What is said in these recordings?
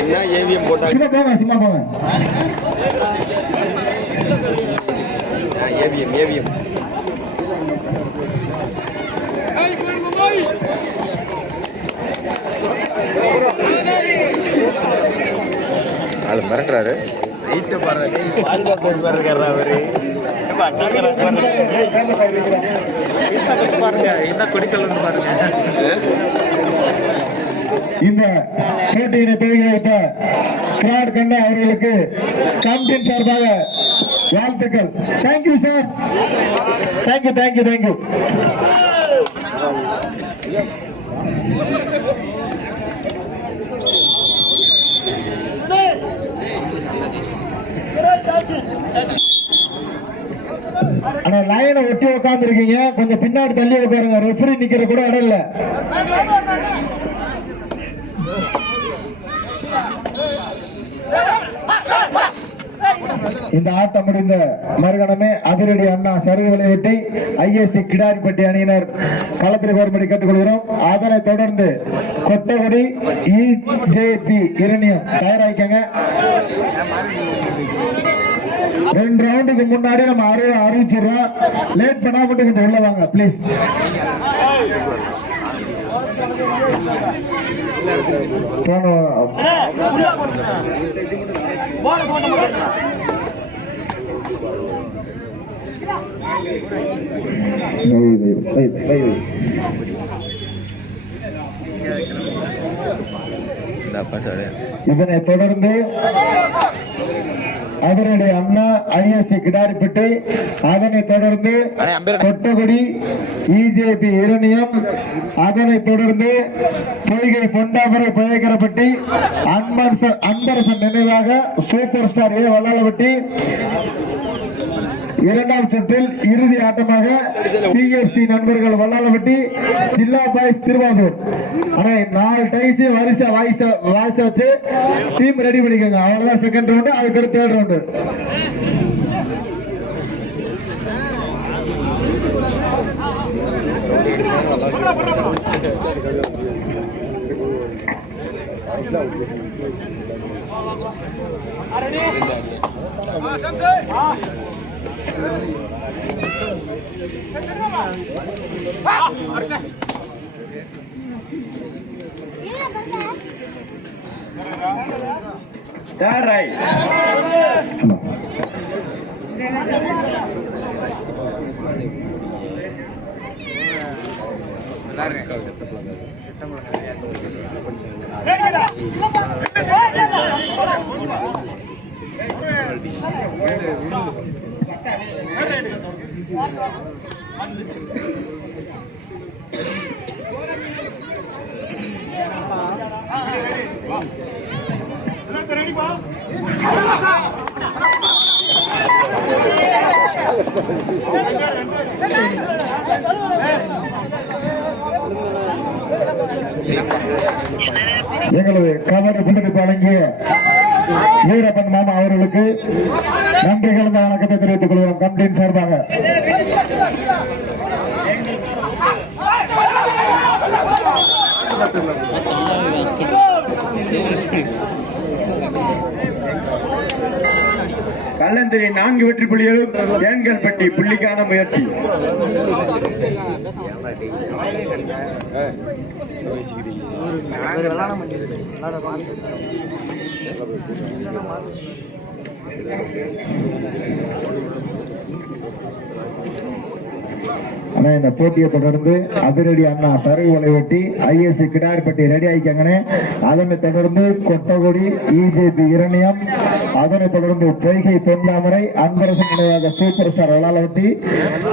என்ன ஏவிஎம் போட்டாங்க சும்மா போங்க சும்மா போங்க ஏவிஎம் ஏவிஎம்? ஆளு மிரட்டுறாரு. ரைட்ட பாருங்க பாதுகாப்பு பாருங்க அவரு பாருங்க என்ன கொடிக்கலன்னு பாருங்க இந்த போட்டியினை துவங்கி வைத்த கிராட் கண்ணா அவர்களுக்கு கமிட்டியின் சார்பாக வாழ்த்துக்கள் thank you sir thank you thank you thank you ஆனா லைனை ஒட்டி உட்கார்ந்து இருக்கீங்க கொஞ்சம் பின்னாடி தள்ளி உட்காருங்க ரெஃபரி நிக்கிற கூட இடம் இல்ல. இந்த ஆட்டம் முடிந்த மறுகணமே அதிரடி அண்ணா சருகுகளை வெட்டி ஐஎஸ்சி கிடாரிப்பட்டி அணியினர் களத்தில் வரும்படி கேட்டுக்கொள்கிறோம். அதனைத் தொடர்ந்து கொட்டகுடி இஜேபி இரணியம் தயாராகிக்கங்க. ரெண்டு ரவுண்டுக்கு முன்னாடி நம்ம அறி அறிவிச்சிடறோம் லேட் பண்ணா மட்டும் கொஞ்சம் உள்ள வாங்க ப்ளீஸ் இதனை தொடர்ந்து அதனுடைய அண்ணா ஐஎஸ்சி கிடாரிப்பட்டி. அதனைத் தொடர்ந்து கொட்டகுடி இஜேபி இரணியம் அதனைத் தொடர்ந்து பொய்கை பொண்டாபுரை பயக்கரப்பட்டி அன்பரசன் அன்பரசன் நினைவாக சூப்பர் ஸ்டார் ஏ வல்லாலப்பட்டி இரண்டாம் சுற்றில் இறுதி ஆட்டமாக பிஎஃப்சி நண்பர்கள் வல்லாலப்பட்டி ஜில்லா பாய்ஸ் திருவாதூர் ஆனா நாலு டைஸ் வரிசை வாய்ஸ் வாய்ஸ் வச்சு டீம் ரெடி பண்ணிக்கோங்க. அவ்வளவுதான் செகண்ட் ரவுண்டு அதுக்கு தேர்ட் ரவுண்டு தேர்ட் ரைட் எங்களது கபடி புள்ளி வழங்கிய வீரப்பன் மாமா அவர்களுக்கு நன்றி கலந்த வணக்கத்தை தெரிவித்துக் கொள்கிறோம் கம்பெனியின் சார்பாக கல்லந்தரை நான்கு வெற்றி புள்ளிகளும் ஏன்கல்பட்டி புள்ளிக்கான முயற்சி ஆனா இந்த போட்டியை தொடர்ந்து அதிரடி அண்ணா சரை உலை வெட்டி ஐஎஸ்சி கிடார்பட்டி ரெடி ஆயிக்காங்கன்னு அதனை தொடர்ந்து கொட்டகுடி இஜேபி இரணியம் அதனை தொடர்ந்து பொய்கை தொண்டாமரை அன்பரசு நினைவாக சூப்பர் ஸ்டார் வளாலவட்டி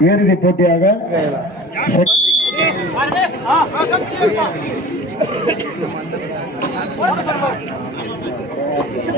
இறுதிப் போட்டியாக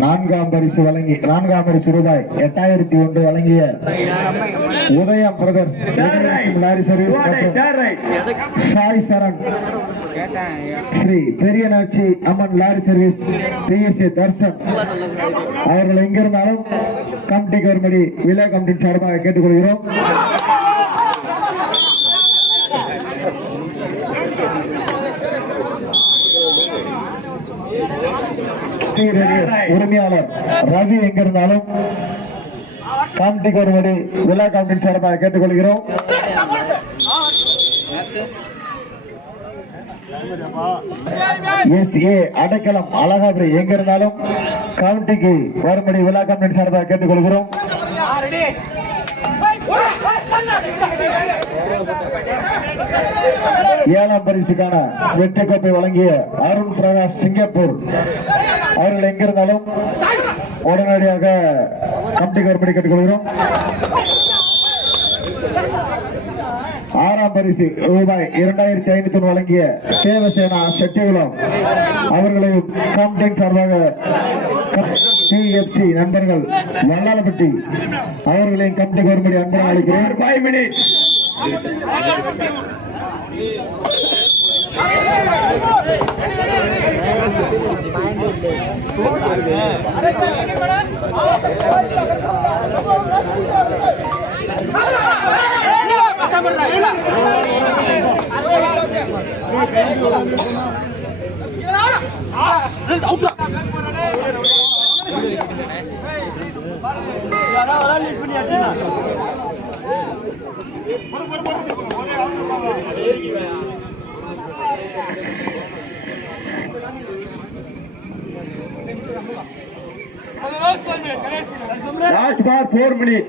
நான்காம் பரிசு வழங்கி நான்காம் பரிசு ரூபாய் எட்டாயிரத்தி ஒன்று வழங்கிய உதயம் பிரதர்ஸ் லாரி சர்வீஸ் மற்றும் Sai Saran. Sri Periyanachi Amman lorry service BSA Darshan அவர்கள் எங்கிருந்தாலும் கமிட்டி கவர்மெடி விழா கமிட்டியின் சார்பாக கேட்டுக்கொள்கிறோம். ஸ்ரீ உரிமையாளர் ரவி எங்கிருந்தாலும் கமிட்டி கவர்மெடி விழா கமிட்டியின் சார்பாக கேட்டுக்கொள்கிறோம். அடைக்கலம் அழகாபுரி எங்க இருந்தாலும் கவுண்டிக்கு வரும்படி விழா கமிட்டி சார்பாக கேட்டுக்கொள்கிறோம். ஏழாம் பரிசுக்கான வெற்றி கோப்பை வழங்கிய அருண் பிரகாஷ் சிங்கப்பூர். அவர்கள் எங்கிருந்தாலும் உடனடியாக கமிட்டி வரும்படி கேட்டுக்கொள்கிறோம். ஆறாம் பரிசு ரூபாய் இரண்டாயிரத்தி ஐநூத்தி வழங்கிய தேவசேனா செட்டிகுளம் அவர்களையும் காம்டென் சார்பாக சிஎஃப்சி நண்பர்கள் வல்லாலப்பட்டி அவர்களையும் கமிட்டி கவர்மெண்ட் அன்புடன் அழைக்கிறேன் five minute last for four minute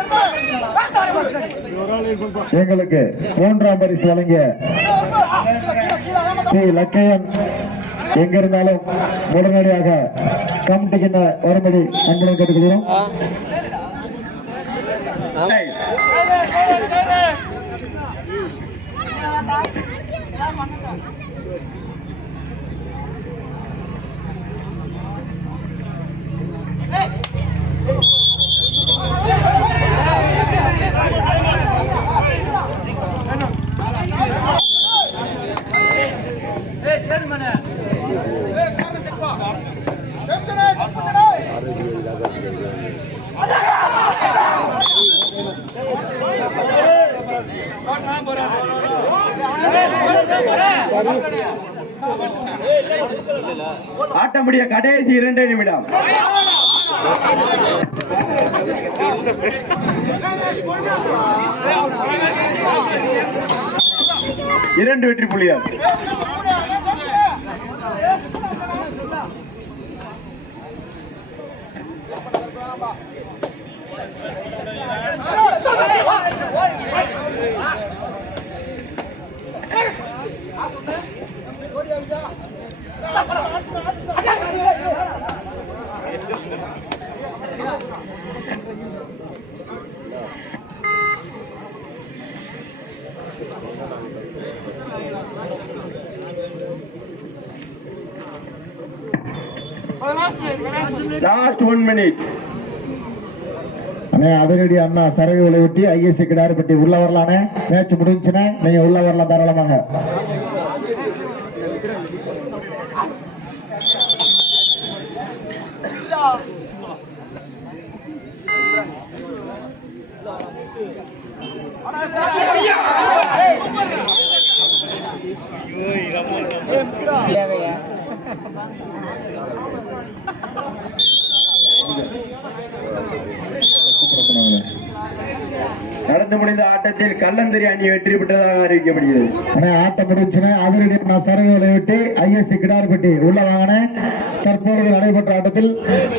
எங்களுக்கு மூன்றாம் பரிசு வழங்கிய ஸ்ரீ லக்கையன். எங்க இருந்தாலும் உடனடியாக கமிட்டிக்கு வரும்படி அன்புடன் கேட்டுக்கொள்கிறோம். ஆட்டம் முடிய கடைசி இரண்டே நிமிடம் இரண்டு வெற்றி புள்ளியார் லாஸ்ட் ஒன் மினிட் அண்ணே அதிரடி அண்ணா சரகு விளைவிட்டி ஐஎஸ்சி கிடாரிப்பட்டி உள்ள வரலானே. மேட்ச் முடிஞ்சுச்சுன்னா நீங்க உள்ள வரலாம் தாராளமாக. நடந்து முடிந்த ஆட்டத்தில் கல்லந்தரி அணி வெற்றி பெற்றதாக அறிவிக்கப்படுகிறது. அண்ணே ஆட்டம் முடிஞ்சுன்னா அதிரடி அண்ணா சரகு விட்டு ஐஎஸ்சி கிடார்பட்டி உள்ள வாங்கினேன். தற்போது நடைபெற்ற ஆட்டத்தில்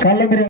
கள்ளந்திரி